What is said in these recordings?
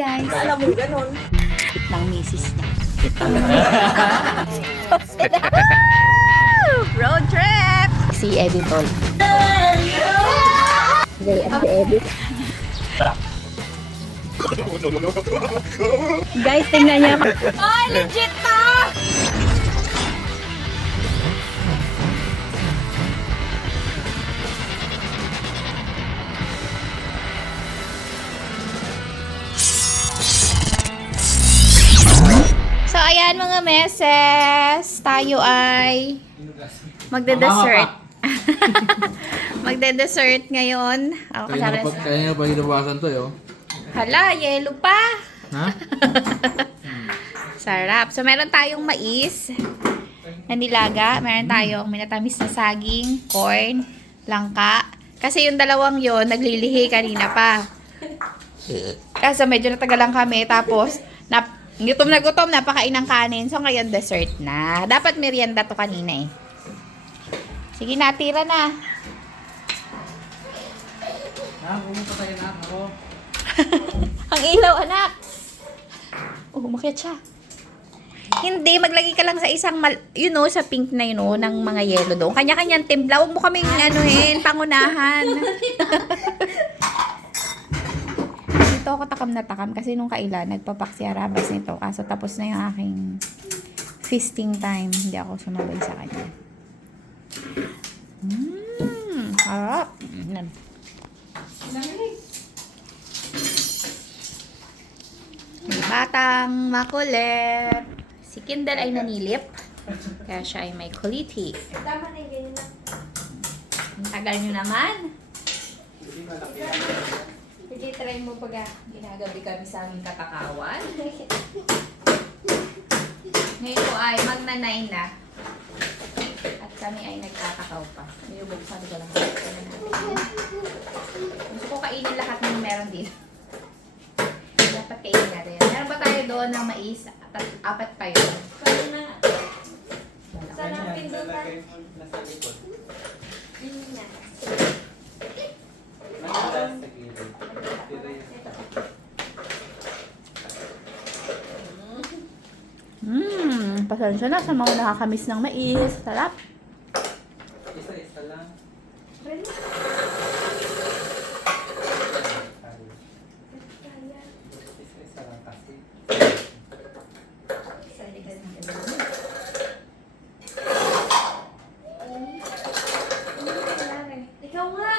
guys. Alam mo, ganun. Ng misis niya. Road trip! Si Editor. Si Edit. Guys, tingnan niya. Ay, legit to! So, ayan mga meses. Tayo ay magde-dessert. Magde-dessert ngayon. Ako kasama na sa... Kaya nyo pa hinubasan to, yo. Hala, yelo pa. Ha? Sarap. So, meron tayong mais na nilaga. Meron tayong minatamis na saging, corn, langka. Kasi yung dalawang yon naglilihi kanina pa. Kasi medyo natagalan kami. Tapos, gutom, napakain ng kanin. So, ngayon dessert na. Dapat merienda to kanina eh. Sige na, tira na. Pumunta tayo na ako. Ang ilaw, anak. Oh, umakyat siya. Hindi, maglagay ka lang sa isang, sa pink na yun, ng mga yellow doon. Kanya-kanyang timpla. Huwag mo kaming, pangunahan. Dito ako takam na takam kasi nung kailan, nagpapaksi arabas nito. Kaso tapos na yung aking feasting time. Hindi ako sumabay sa kanya. Harap. Batang makulit. Si Kindle ay nanilip. Kaya siya ay may kuliti. Tama na yung ganyan na. Ang tagal nyo naman. Sige, try mo pag Ginagabi kami sa aming katakawan. Ngayon po ay magna-9 na. At kami ay nagtatakaw pa. Nilubuksan ko lang. Gusto ko kainin lahat ng meron dito. Dapat kainin natin yan. Meron ba tayo doon ng mais? Apat pa yun. Pwede na. Saan ang pindutan? Yun na. Pasensya na sa mga nakakamiss ng mais. Sarap. Isa-isa lang. Pwede na. Isa-isa lang kasi. Ikaw nga!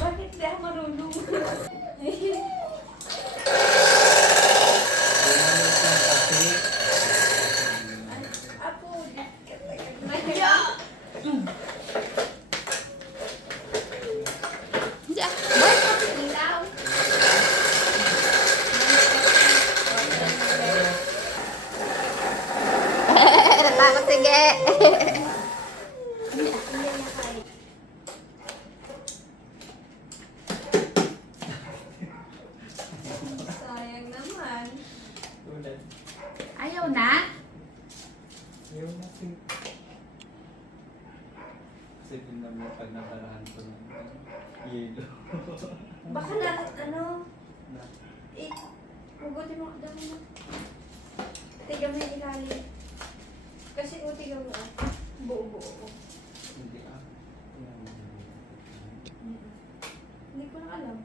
Bakit di ako marunong? Apo, di ka talaga. Hindi ah. Boy, ilaw. Natakot, sige. Sayang naman. Ayaw na? Yung natin. Kasi din naman pag nakarahan ko ng yelo. Baka hugutin mo dami mo. Tiga mo yung ilalim. Kasi tiga mo buo-buo. Hindi Hindi ko na alam.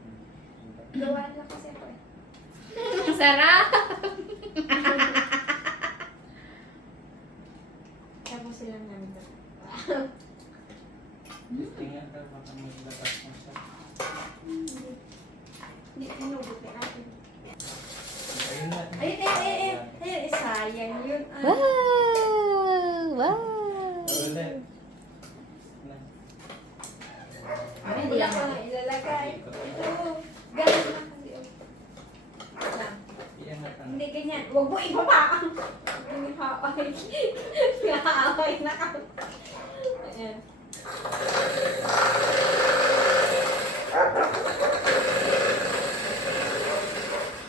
Gawaan lang kasi ako eh. Sarap! Tapos sila namin na. Tingnan ka baka maglabas mo siya. Hindi, hinugot ni ate. Ayun na. Ayun, sayang yun. Wow! Wow! Ulit. Ay, hindi Wala lang ka ako. nga ilalagay. Ito, ganun na kasi. Lang. Iangat ang Hindi ganyan. Huwag mo ibaba. Hindi haaway. Haaway na ka. Ayan.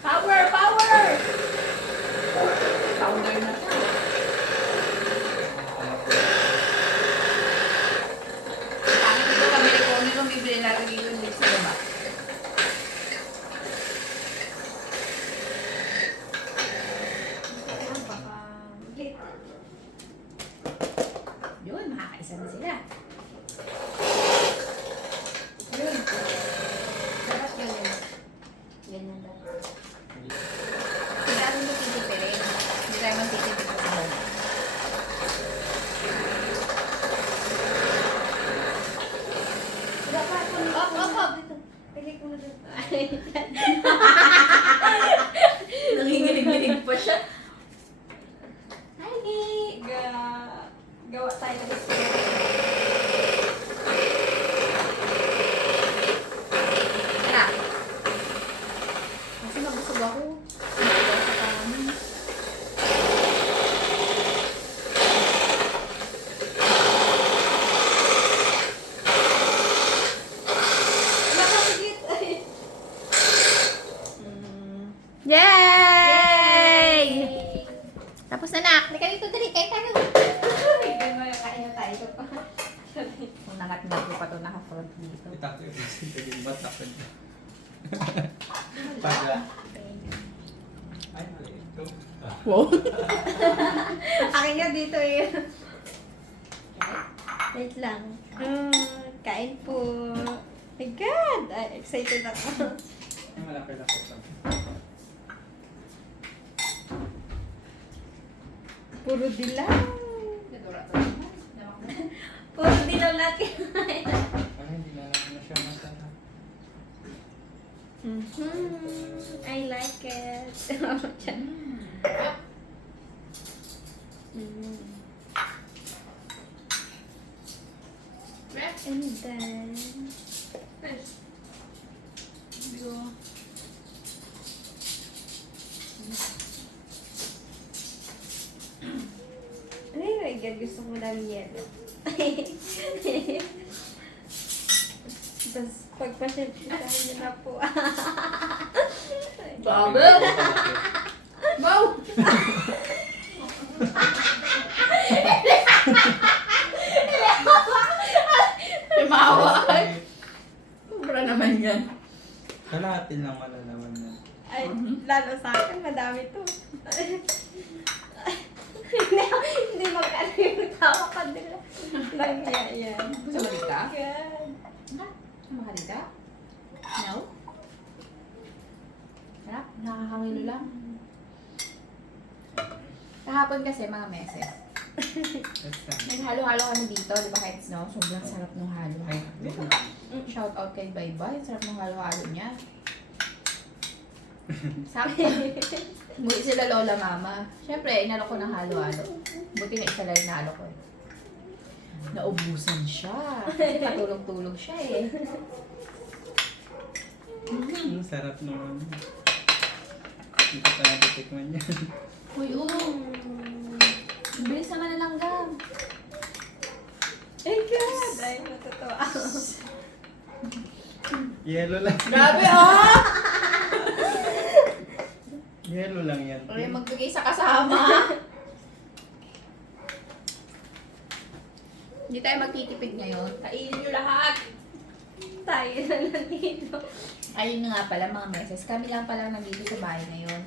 Power! Power! Powder na siya. Bakit ito kami kung bibili natin yung lips sa baba? Pili ko na doon. Nanginginig-ginig pa siya. Hi! Gawa tayo ng gusto. Anak. Kasi mabusog ako. Mabusog sa kanin. Nakakagit! Yay! Tapos na, nak. Halika dito, dali. Kain tayo. Kaya na tayo pa. Kung nangat-ngat ko pa ito naka-front dito. Itak yun. Sige, batak ka dyan. Pagla. Ay, mali ito. Wow. Akin nga dito eh. Wait lang. Kain po. My God! Ay, excited ako. Ay, malaki-laki pa. Puro dilaw. Puro dilaw natin. Ay, hindi na lang na siya masarap. I like it. And then... Ay, my God, gusto ko lang yelo. Tapos, pagpasyentahan niyo na po. Babe! Wow! Tumawa. Sobra naman yan. Kalahatin lang malalaman yan. Ay, lalo sa akin, madami to. Hindi magkano yung tawa ka nila. Nangyayari. Gusto mo dito? God. Mahalita? No? Harap? Nakakangilo lang. Kahapon kasi mga meses. That's time. Naghalo-halo kami dito, di ba kahit snow? Sobrang sarap ng halo. Ay, di na. Shout out kay Baybay, sarap ng halo-halo niya. Sakto. Muli sila lola mama. Siyempre, inalo ko ng halo-halo. Buti nga isa lang inalo ko eh. Naubusan siya. Kasi patulog-tulog siya eh. Ang sarap naman. Hindi ko tayo titikman yan. Uy, bilis naman na langgam. Ay, God. Ay, natutuwa ako. Yellow lang. Grabe ah! Yellow lang yan. Uy, magbigay sa kasama. Hindi tayo magtitipid ngayon. Kainin nyo lahat. Tayo na nandito. Ayun na nga pala mga meses. Kami lang pala nandito sa bahay ngayon.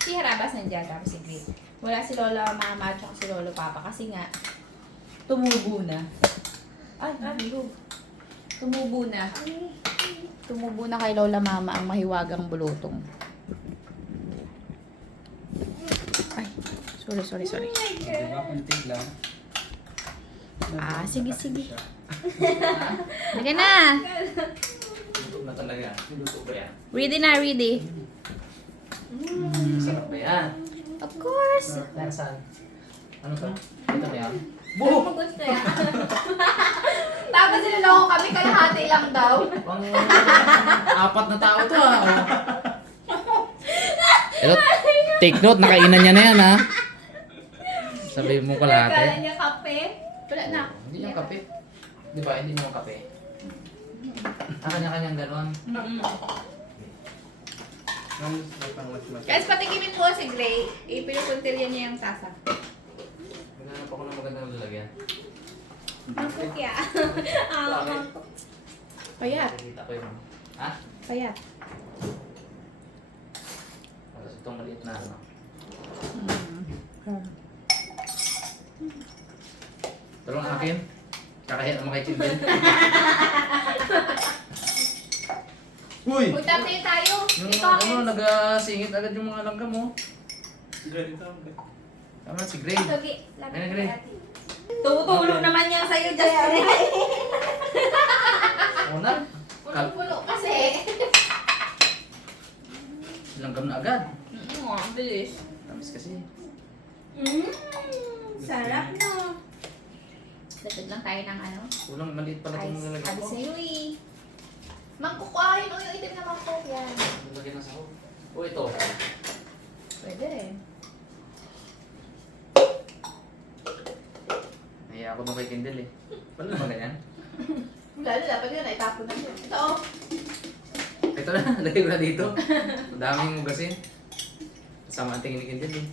Si Harabas nandiyan, tapos si Grit. Wala si Lola Mama at si Lolo Papa kasi nga tumubo na. Ay, nahulog. Tumubo na. Tumubo na kay Lola Mama ang mahiwagang bulutong. Ay, sorry. Di ba? Kunti lang. Ah, sige. Siya. Sige na. Luto na talaga. Luto ba yan? Ready na, ready. Sarap ba yan? Of course. Nasaan? Ano to? Ito ba yan? Ano mo gusto yan? Tapos sinuloko kami, kalahati lang daw. Pang apat na tao to ah. Pero take note, nakainan niya na yan ha. Sabihin mo Kala kalahati. niya kape? Wala na. Hindi yung kape. Di ba? Hindi mo yung kape. Kanya-kanyang ganon. Guys, patikimin mo si Gray. Ipinupuntilyan niya yung tasa. Maghanap ako ng magandang lalagyan. Mangkok ya. Mangkok. Payat. Nakikita ko yung... Ha? Payat. Tapos itong maliit na ano. Tulong akin. Kakahiya naman kay Children. Uy! Uy, tapos tayo. Yung Ito ano, nagasingit agad yung mga langgam mo. Tama si Gray. Sige, Ayun, Gray. Tumutulong naman yan sa'yo, Justin. Una. Puno kasi. Langgam na agad. Ang bilis. Tamis kasi. Sarap no. Dagdag lang tayo ng ano. Kulang maliit pala itong Ice. lalagyan Sabi ko. sa'yo eh. Mangkok ah, yung itim na mangkok yan. Lalagyan ng sahog. O ito. Pwede eh. Nahiya ako nung kay Kindle eh. Paano naman ganyan? Lalo dapat yun, ay tapon na yun. Ito oh. Ito na, lagay ko na dito. Ang daming ugasin. Kasama ang tingin ni Kindle eh.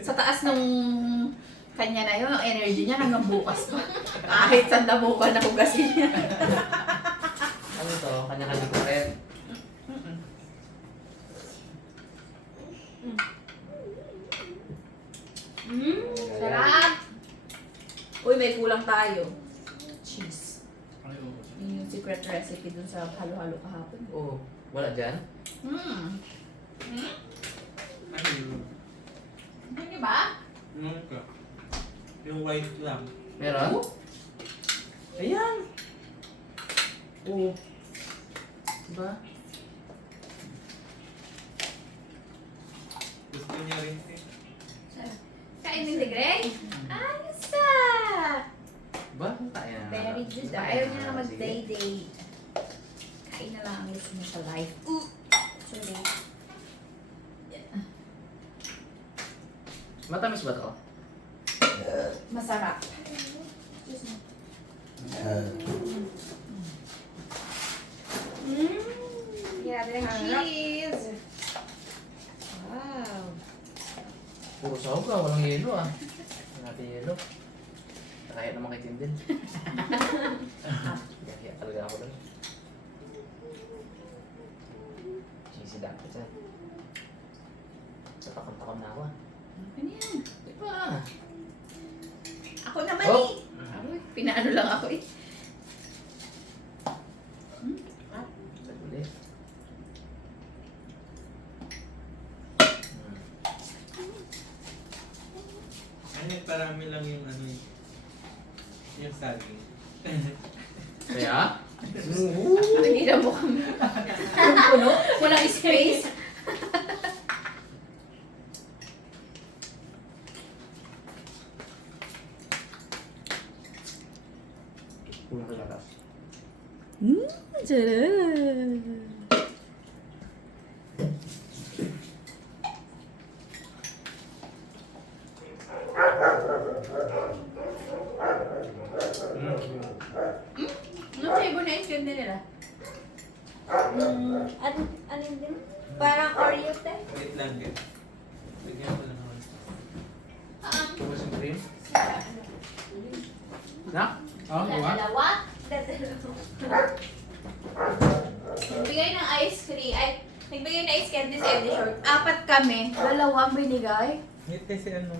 Sa taas nung kanya na yun, ang energy niya hanggang bukas pa. Kahit saan damukan na hugasin niya. Ano ito? Kanya-kanya ko rin. Sarap! Uy, may kulang tayo. Cheese. Yun yung secret recipe dun sa halo-halo kahapon. Oo. Wala dyan? Ano yun? Hindi niyo ba? Ano ka? Yung white lang. Meron? Ayan! Oo. Diba? Gusto niya rin eh. Kain din si Greg? Ayos ah! Diba? Kaya na. Very good. Ayaw niya na mag-day-day. Kain na lang ang gusto niya sa life. Sorry. Matamis ba to? Masarap. Yeah, the cheese. Wow. Puro sahog ah. Walang yelo ah. Wala natin yelo. Kaya naman kay Kindle. Kaya talaga ako doon. Cheesy dapat yan. Natakam-takam na ako ah. Ano yan? Diba? Ako naman Oh. eh. Ay, pinaano lang ako eh. Saguli. Ano parami lang yung ano eh. Yung saging. Kaya? Hindi na mo kami. Puno? Walang space? Kulang ka lakas. Sarap. Ano flavor na ice cream nila? Ano din? Parang Oreo te. Wait lang din. Bigyan ko lang ako. Tumas yung cream? Na? Oo, buwan? Dalawa? Nagbigay ng ice cream. Ay, nagbigay ng ice candy sa Eddie Short. 4 kami. 2 ang binigay. Ngiti si ano.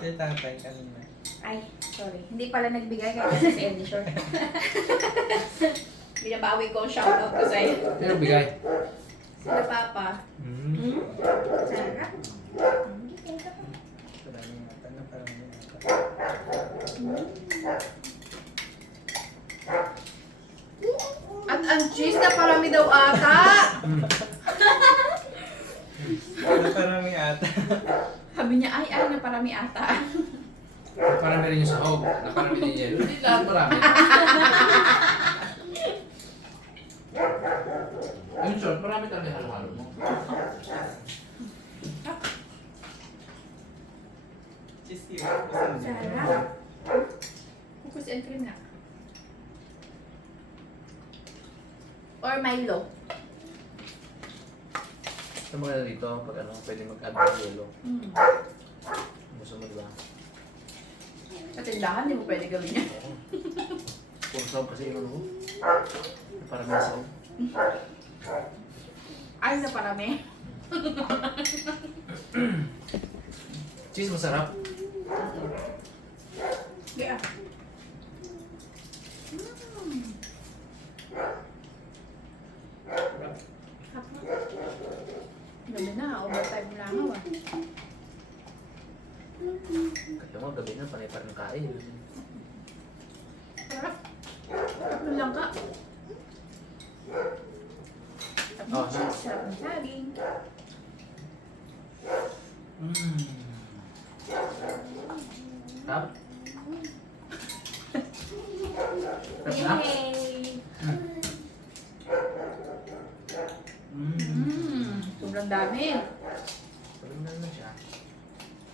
Si tatay kanina. Ay, sorry. Hindi pala nagbigay kasi sa Eddie Short. Binabawi ko ang shoutout ko sa'yo. Pero bigay. Sila Papa. Sarap. Parami yata na parami yata. At ang cheese na parami daw ata. Ano parami ata. Sabi niya, ay, na parami ata. Parang rin yung sahog. Na parang din yelo. Hindi lahat marami. Ayun, Sean, marami talaga halo-halo mo. Cheese yun. Masarap. Sarap. Cookies and cream na. Or Milo. Sa mga dito, pag ano, pwede mag-add ng yelo. Gusto mo diba? Sa tindahan, hindi mo pwede gawin yan. Oo. Puro sahog kasi yung ano ko. Parang may sahog. Ay, na parami. Cheese masarap. Yeah. Gabi na, overtime lang ako ah. Kaya mo, gabi na, panay pa rin kain. Sarap. Sarap ng langka. Oh, sarap. Sarap ng saging. Sarap. Sarap na? Yay! Sobrang dami. Sarap na siya.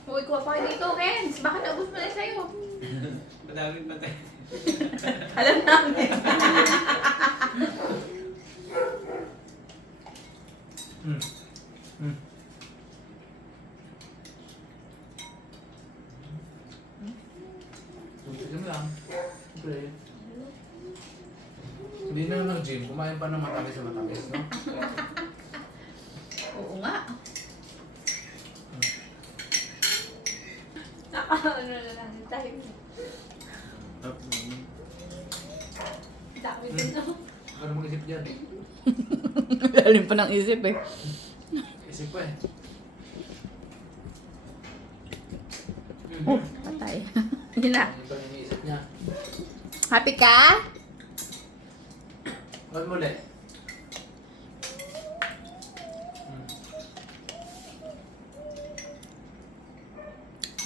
Uy, kuha pa kayo dito, Kens. Baka naubos mo na sa'yo. Madami pa tayo. Alam namin. Sige lang. Siyempre. Hindi na nag-gym. Kumain pa ng matamis na matamis, no? Oo nga. Ano na lang yung time. Dami din no? Ano mag-isip dyan? Lalim pa ng isip eh. Isip pa eh. Oh, patay. Hindi na. Ano pa iniisip niya? Happy ka? Huwag mo ulit.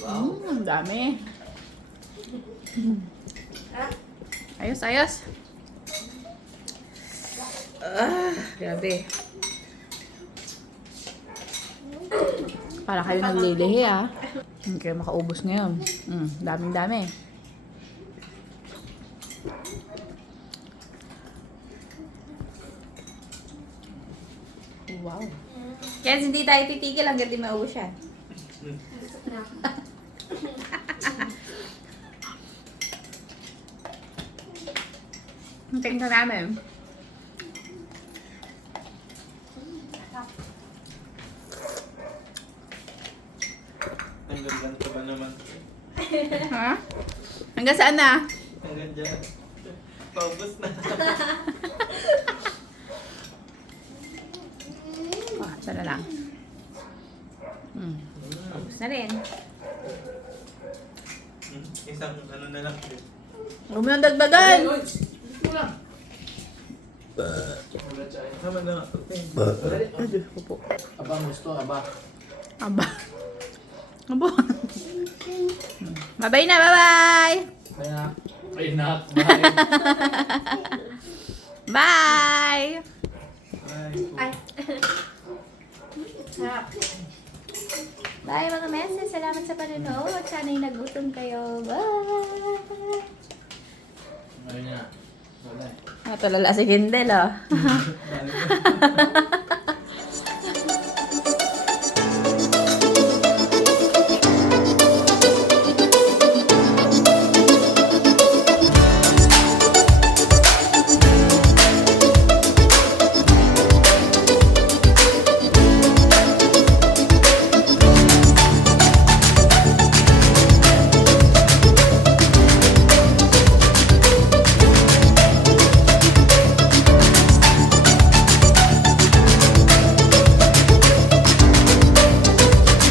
Wow. Ang dami. Ah, Ayos, ayos. Grabe. Para kayo naglilihi ah. Hindi kayo makaubos ngayon. Daming dami. Wow. Kaya hindi tayo titigil hanggang di maubos yan. gusto ko na. Hintayin ka namin. Ang ganda ka ba naman? Ha? Hanggang saan na? Hanggang dyan. Paubos na. Oh, ito na lang. Tapos na rin. Isang ano na lang. Huwag mo nang dagdagan. Uy! Ito lang. Ulat siya eh. Tama na nga. Ay, Diyos ko po. Aba, gusto, aba. Aba. Aba. Bye-bye na, bye-bye! Kaya, ay nak, bye. Bye! Ay. Sarap. Bye mga meses. Salamat sa panonood. Sana'y nagutom kayo. Bye! Ayun na. Wala eh. Tulala si Kindel, oh. Bye.